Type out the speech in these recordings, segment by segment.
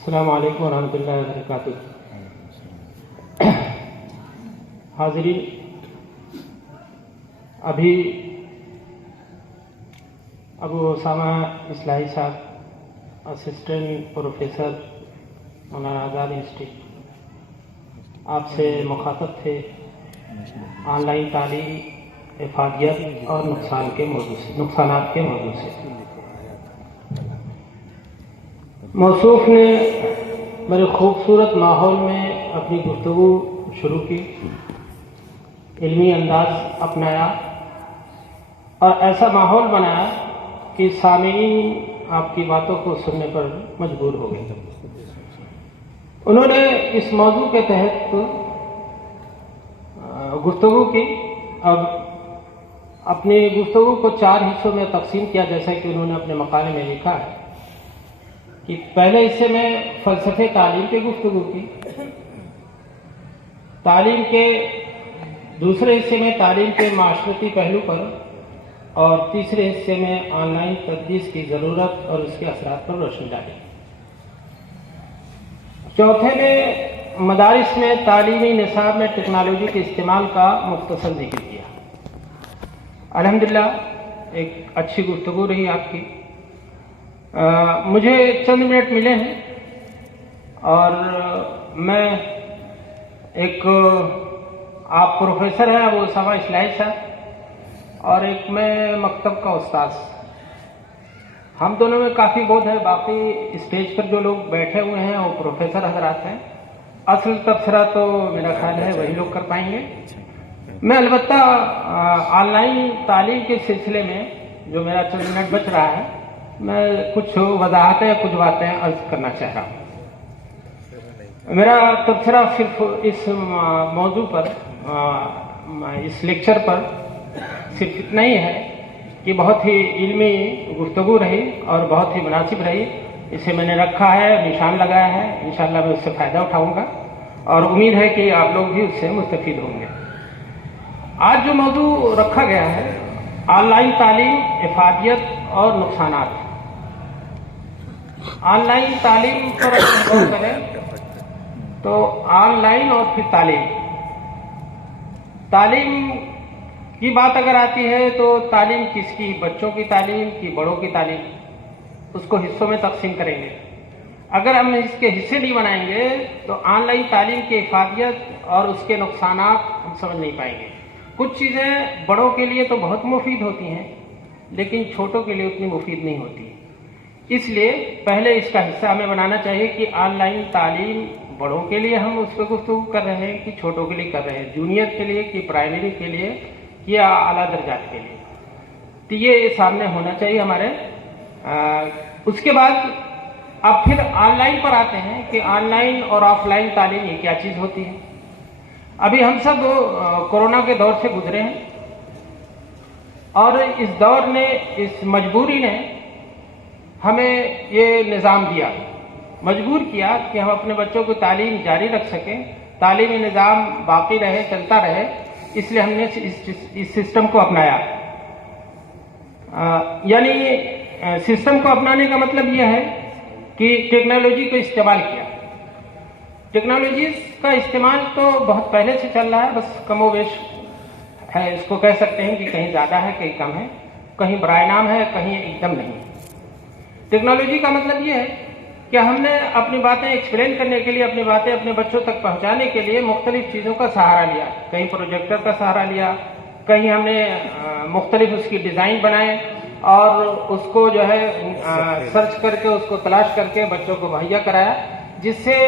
السلام علیکم ورحمۃ اللہ وبرکاتہ۔ حاضرین، ابھی ابو اسامہ اصلاحی صاحب assistant professor Maulana Azad institute آپ سے مخاطب تھے آن لائن تعلیم، افادیت اور نقصانات کے موضوع سے۔ موصوف نے بڑے خوبصورت ماحول میں اپنی گفتگو شروع کی، علمی انداز اپنایا اور ایسا ماحول بنایا کہ سامعین آپ کی باتوں کو سننے پر مجبور ہو گئے۔ انہوں نے اس موضوع کے تحت گفتگو کی۔ اب اپنی گفتگو کو 4 حصوں میں تقسیم کیا، جیسا کہ انہوں نے اپنے مقالے میں لکھا ہے کہ پہلے حصے میں فلسفے تعلیم کی گفتگو کی، تعلیم کے دوسرے حصے میں تعلیم کے معاشرتی پہلو پر، اور تیسرے حصے میں آن لائن تدریس کی ضرورت اور اس کے اثرات پر روشنی ڈالی۔ چوتھے میں مدارس میں تعلیمی نصاب میں ٹیکنالوجی کے استعمال کا مختصر ذکر کیا۔ الحمدللہ ایک اچھی گفتگو رہی آپ کی۔ مجھے چند منٹ ملے ہیں اور میں ایک آپ پروفیسر ہیں ابو اسامہ اصلاحی صاحب، اور ایک میں مکتب کا استاذ، ہم دونوں میں کافی بود ہے۔ باقی اسٹیج پر جو لوگ بیٹھے ہوئے ہیں وہ پروفیسر حضرات ہیں، اصل تبصرہ تو میرا خیال ہے وہی لوگ کر پائیں گے۔ میں البتہ آن لائن تعلیم کے سلسلے میں جو میرا چند منٹ بچ رہا ہے، میں کچھ وضاحتیں، کچھ باتیں عرض کرنا چاہ رہا ہوں۔ میرا تبصرہ صرف اس موضوع پر، اس لیکچر پر صرف اتنا ہی ہے کہ بہت ہی علمی گفتگو رہی اور بہت ہی مناسب رہی۔ اسے میں نے رکھا ہے، نشان لگایا ہے، انشاءاللہ میں اس سے فائدہ اٹھاؤں گا اور امید ہے کہ آپ لوگ بھی اس سے مستفید ہوں گے۔ آج جو موضوع رکھا گیا ہے، آن لائن تعلیم، افادیت اور نقصانات۔ آن لائن تعلیم پر غور کریں تو آن لائن اور پھر تعلیم کی بات اگر آتی ہے تو تعلیم کس کی؟ بچوں کی تعلیم کی بڑوں کی تعلیم؟ اس کو حصوں میں تقسیم کریں گے۔ اگر ہم اس کے حصے نہیں بنائیں گے تو آن لائن تعلیم کی افادیت اور اس کے نقصانات ہم سمجھ نہیں پائیں گے۔ کچھ چیزیں بڑوں کے لیے تو بہت مفید ہوتی ہیں لیکن چھوٹوں کے لیے اتنی مفید نہیں ہوتی۔ اس لیے پہلے اس کا حصہ ہمیں بنانا چاہیے کہ آن لائن تعلیم بڑوں کے لیے ہم اس پہ گفتگو کر رہے ہیں کہ چھوٹوں کے لیے کر رہے ہیں، جونیئر کے لیے کہ پرائمری کے لیے یا اعلیٰ درجات کے لیے۔ تو یہ سامنے ہونا چاہیے ہمارے۔ اس کے بعد اب پھر آن لائن پر آتے ہیں کہ آن لائن اور آف لائن تعلیم یہ کیا چیز ہوتی ہے۔ ابھی ہم سب کورونا کے دور سے گزرے ہیں اور اس دور نے، اس مجبوری نے ہمیں یہ نظام دیا، مجبور کیا کہ ہم اپنے بچوں کو تعلیم جاری رکھ سکیں، تعلیمی نظام باقی رہے، چلتا رہے، اس لیے ہم نے اس سسٹم کو اپنایا۔ یعنی سسٹم کو اپنانے کا مطلب یہ ہے کہ ٹیکنالوجی کو استعمال کیا۔ ٹیکنالوجیز کا استعمال تو بہت پہلے سے چل رہا ہے، بس کم و بیش ہے، اس کو کہہ سکتے ہیں کہ کہیں زیادہ ہے، کہیں کم ہے، کہیں برائے نام ہے، کہیں ایک دم نہیں۔ ٹیکنالوجی کا مطلب یہ ہے کہ ہم نے اپنی باتیں ایکسپلین کرنے کے لیے، اپنی باتیں اپنے بچوں تک پہنچانے کے لیے مختلف چیزوں کا سہارا لیا، کہیں پروجیکٹر کا سہارا لیا، کہیں ہم نے مختلف اس کی ڈیزائن بنائے اور اس کو جو ہے سرچ کر کے، اس کو تلاش کر کے بچوں کو مہیا کرایا، جس سے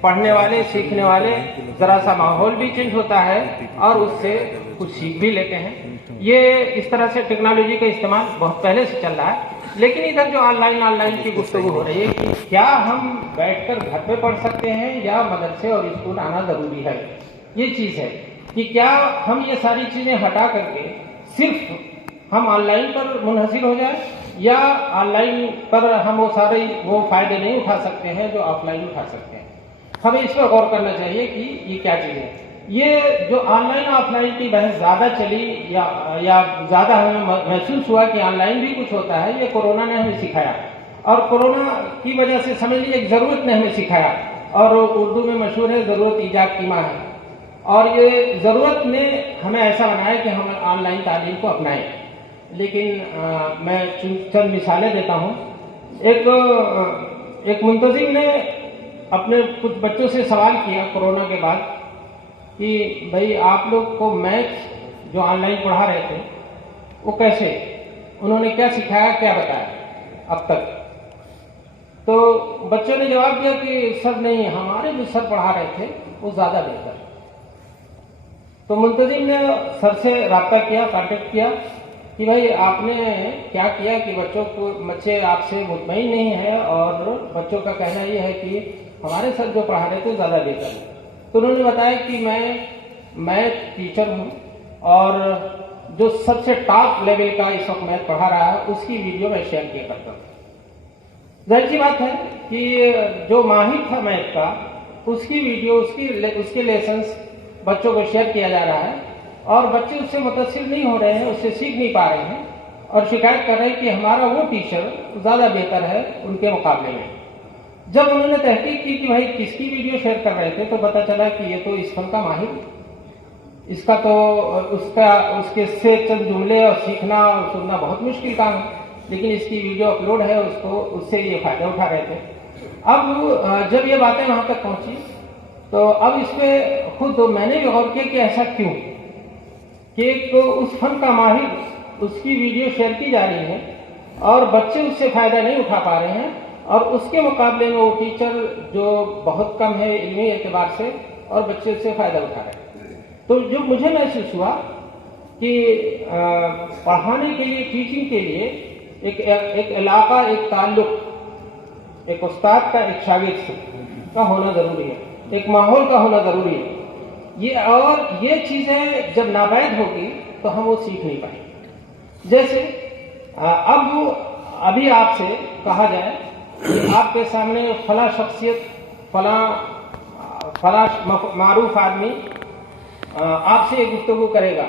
پڑھنے والے، سیکھنے والے ذرا سا ماحول بھی چینج ہوتا ہے اور اس سے کچھ سیکھ بھی لیتے ہیں۔ یہ اس طرح سے ٹیکنالوجی کا استعمال بہت پہلے سے چل رہا ہے۔ لیکن ادھر جو آن لائن کی گفتگو ہو رہی ہے کہ کیا ہم بیٹھ کر گھر پہ پڑھ سکتے ہیں یا مدرسے اور اسکول آنا ضروری ہے؟ یہ چیز ہے کہ کیا ہم یہ ساری چیزیں ہٹا کر کے صرف ہم آن لائن پر منحصر ہو جائیں، یا آن لائن پر ہم وہ فائدے نہیں اٹھا سکتے ہیں جو آف لائن اٹھا سکتے ہیں؟ ہمیں اس پر غور کرنا چاہیے کہ یہ کیا چیز ہے۔ یہ جو آن لائن آف لائن کی بحث زیادہ چلی یا زیادہ ہمیں محسوس ہوا کہ آن لائن بھی کچھ ہوتا ہے، یہ کورونا نے ہمیں سکھایا۔ اور کورونا کی وجہ سے سمجھ لیجیے ایک ضرورت نے ہمیں سکھایا، اور اردو میں مشہور ہے ضرورت ایجاد کی ماں ہے، اور یہ ضرورت نے ہمیں ایسا بنایا کہ ہم آن لائن تعلیم کو اپنائیں۔ لیکن میں چند مثالیں دیتا ہوں۔ ایک منتظم نے اپنے کچھ بچوں سے سوال کیا کورونا کے بعد کہ بھائی آپ لوگ کو میتھ جو آن لائن پڑھا رہے تھے وہ کیسے، انہوں نے کیا سکھایا، کیا بتایا اب تک؟ تو بچوں نے جواب دیا کہ سر نہیں، ہمارے جو سر پڑھا رہے تھے وہ زیادہ بہتر۔ تو منتظم نے سر سے رابطہ کیا، کانٹیکٹ کیا کہ بھائی آپ نے کیا کیا کہ بچے آپ سے مطمئن نہیں ہیں، اور بچوں کا کہنا یہ ہے کہ ہمارے سر جو پڑھا رہے تھے زیادہ بہتر ہے۔ تو انہوں نے بتایا کہ میں ٹیچر ہوں، اور جو سب سے ٹاپ لیول کا اس وقت میتھ پڑھا رہا ہے اس کی ویڈیو میں شیئر کیا کرتا ہوں۔ ظاہر سی بات ہے کہ جو ماہر تھا میتھ کا، اس کی ویڈیو، اس کے لیسنس بچوں کو شیئر کیا جا رہا ہے، اور بچے اس سے متاثر نہیں ہو رہے ہیں، اس سے سیکھ نہیں پا رہے ہیں، اور شکایت کر رہے ہیں کہ ہمارا وہ ٹیچر زیادہ بہتر ہے ان کے مقابلے میں۔ جب انہوں نے تحقیق کی کہ بھائی کس کی ویڈیو شیئر کر رہے تھے، تو پتا چلا کہ یہ تو اس فن کا ماہر، اس کے سے چند جملے اور سیکھنا اور سننا بہت مشکل کام ہے، لیکن اس کی ویڈیو اپلوڈ ہے، اس سے یہ فائدہ اٹھا رہے تھے۔ اب جب یہ باتیں وہاں تک پہنچی تو اب اس پہ خود میں نے بھی غور کیا کہ ایسا کیوں، کہ اس فن کا ماہر، اس کی ویڈیو شیئر کی جا رہی ہے اور بچے اس سے فائدہ نہیں اٹھا پا رہے ہیں، اور اس کے مقابلے میں وہ ٹیچر جو بہت کم ہے علمی اعتبار سے، اور بچے اس سے فائدہ اٹھا رہے ہیں۔ تو جو مجھے محسوس ہوا کہ پڑھانے کے لیے، ٹیچنگ کے لیے ایک علاقہ، ایک تعلق، ایک استاد کا ایک شاگرد سے کا ہونا ضروری ہے، ایک ماحول کا ہونا ضروری ہے۔ اور یہ چیزیں جب ناپید ہوگی تو ہم وہ سیکھ نہیں پائیں گے۔ جیسے ابھی آپ سے کہا جائے کہ آپ کے سامنے فلاں شخصیت، فلاں معروف آدمی آپ سے ایک گفتگو کرے گا،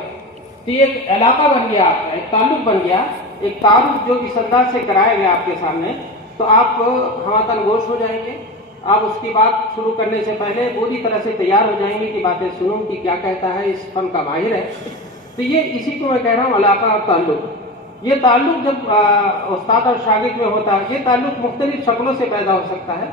تو یہ ایک علاقہ بن گیا، آپ کا ایک تعلق بن گیا، ایک تعارف جو اس انداز سے کرایا گیا آپ کے سامنے، تو آپ ہوا تنگوش ہو جائیں گے۔ آپ اس کی بات شروع کرنے سے پہلے پوری طرح سے تیار ہو جائیں گے کہ باتیں سنوں کہ کیا کہتا ہے، اس فن کا ماہر ہے۔ تو یہ اسی کو میں کہہ رہا ہوں علاقہ اور تعلق۔ یہ تعلق جب استاد اور شاگرد میں ہوتا ہے، یہ تعلق مختلف شکلوں سے پیدا ہو سکتا ہے،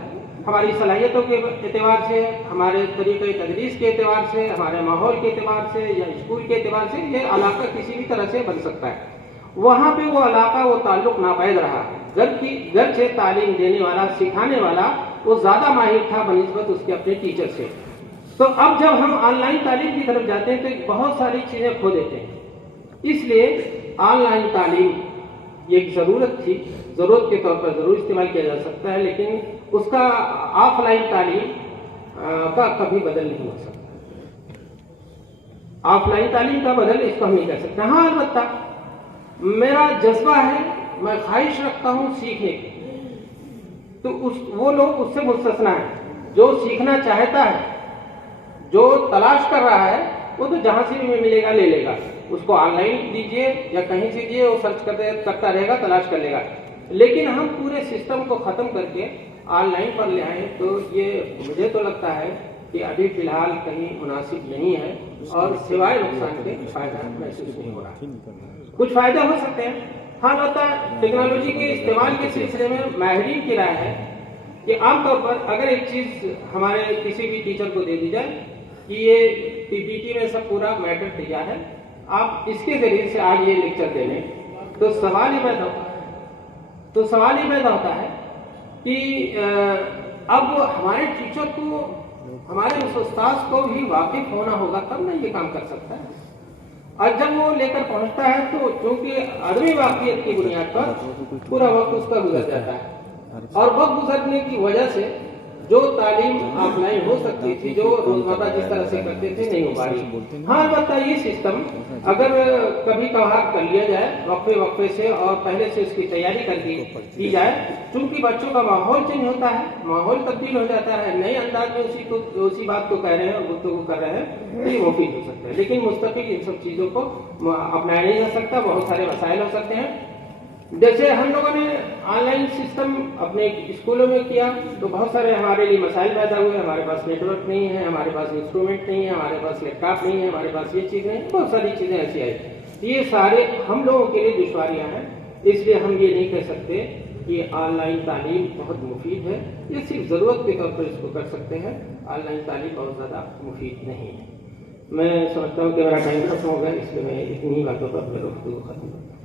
ہماری صلاحیتوں کے اعتبار سے، ہمارے طریقۂ تدریس کے اعتبار سے، ہمارے ماحول کے اعتبار سے، یا اسکول کے اعتبار سے۔ یہ علاقہ کسی بھی طرح سے بن سکتا ہے۔ وہاں پہ وہ علاقہ، وہ تعلق ناپید رہا، گرچہ تعلیم دینے والا، سکھانے والا وہ زیادہ ماہر تھا بنسبت اس کے اپنے ٹیچر سے۔ تو اب جب ہم آن لائن تعلیم کی طرف جاتے ہیں تو بہت ساری چیزیں کھو دیتے ہیں۔ اس لیے آن لائن تعلیم یہ ایک ضرورت تھی، ضرورت کے طور پر ضرور استعمال کیا جا سکتا ہے، لیکن اس کا آف لائن تعلیم کا کبھی بدل نہیں ہو سکتا۔ آف لائن تعلیم کا بدل اس کو ہم نہیں کر سکتے۔ ہاں البتہ میرا جذبہ ہے، میں خواہش رکھتا ہوں سیکھنے کی، تو وہ لوگ اس سے مستثنا ہیں۔ جو سیکھنا چاہتا ہے، جو تلاش کر رہا ہے، وہ تو جہاں سے بھی ملے گا لے لے گا۔ اس کو آن لائن دیجیے یا کہیں سے دیجیے، وہ سرچ کرتا رہے گا، تلاش کر لے گا۔ لیکن ہم پورے سسٹم کو ختم کر کے آن لائن پر لے آئیں تو یہ مجھے تو لگتا ہے کہ ابھی فی الحال کہیں مناسب نہیں ہے، اور سوائے نقصان کے فائدہ محسوس نہیں ہو رہا۔ کچھ فائدے ہو سکتے ہیں، ہاں ہوتا ہے۔ ٹیکنالوجی کے استعمال کے سلسلے میں ماہرین کی رائے ہے کہ عام طور پر اگر ایک چیز ہمارے کسی بھی ٹیچر کو دے دی جائے کہ یہ پی پی ٹی میں سب پورا میٹر تیار ہے، آپ اس کے ذریعے سے آج یہ لیکچر دے لیں، تو سوال یہ پیدا ہوتا ہے کہ اب ہمارے ٹیچر کو، ہمارے اس استاذ کو بھی واقف ہونا ہوگا، تب نہ یہ کام کر سکتا ہے۔ اور جب وہ لے کر پہنچتا ہے تو چونکہ عدمی واقعیت کی بنیاد پر پورا وقت اس کا گزر جاتا ہے، اور وقت گزرنے کی وجہ سے جو تعلیم آف لائن ہو سکتی تھی، جو روزمرہ جس طرح سے کرتے تھے، نہیں ہو پا رہی۔ ہاں البتہ یہ سسٹم اگر کبھی کبھار کر لیا جائے وقفے سے، اور پہلے سے اس کی تیاری کر دی جائے، چونکہ بچوں کا ماحول چینج ہوتا ہے، ماحول تبدیل ہو جاتا ہے، نئے انداز میں اسی بات کو کہہ رہے ہیں اور گفتگو کر رہے ہیں، تو یہ مفید ہو سکتا ہے۔ لیکن مستقل ان سب چیزوں کو اپنایا نہیں جا سکتا، بہت سارے مسائل ہو سکتے ہیں۔ جیسے ہم لوگوں نے آن لائن سسٹم اپنے اسکولوں میں کیا تو بہت سارے ہمارے لیے مسائل پیدا ہوئے. ہمارے پاس نیٹ ورک نہیں ہے, ہمارے پاس انسٹرومنٹ نہیں ہے, ہمارے پاس لیپ ٹاپ نہیں ہے, ہمارے پاس یہ چیزیں ہیں, بہت ساری چیزیں ایسی آئی. یہ سارے ہم لوگوں کے لیے دشواریاں ہیں. اس لیے ہم یہ نہیں کہہ سکتے کہ آن لائن تعلیم بہت مفید ہے. یہ صرف ضرورت کے طور پر اس کو کر سکتے ہیں. آن لائن تعلیم بہت زیادہ مفید نہیں ہے. میں سمجھتا ہوں کہ میرا ٹائم ختم ہو گیا, اس لیے میں اتنی ہی باتوں پر اپنے گفتگو ختم کرتا ہوں.